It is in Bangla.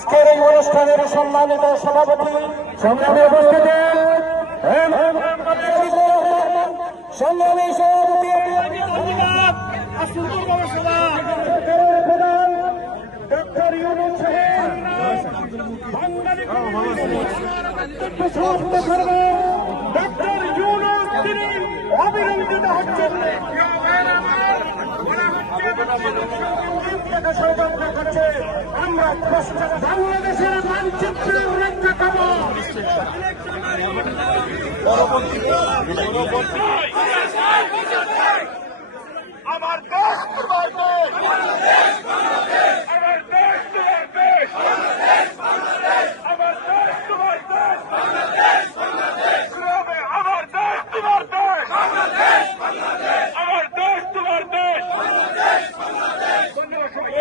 আজকের এই অনুষ্ঠানের সম্মানিত সভাপতি সংগ্রামী উপস্থিতি সংগ্রামী সভাপতি ডক্টর ইউনূস সাহেব বাঙালি ডক্টর ইউনূস তিনি অবিলম্বিত হচ্ছেন আমরা বাংলাদেশের মানচিত্রের রক্ষা পাবো। আমার দেশ তোমার দেশ, আমার দেশ তোমার দেশ, আমার দেশ তোমার দেশ, আমার দেশ তোমার দেশ, আমার দেশ তোমার দেশ, আমার দেশ তোমার দেশ, আমার দেশ তোমার দেশ, আমার দেশ তোমার দেশ, আমার দেশ তোমার দেশ। ধন্যবাদ সবাই।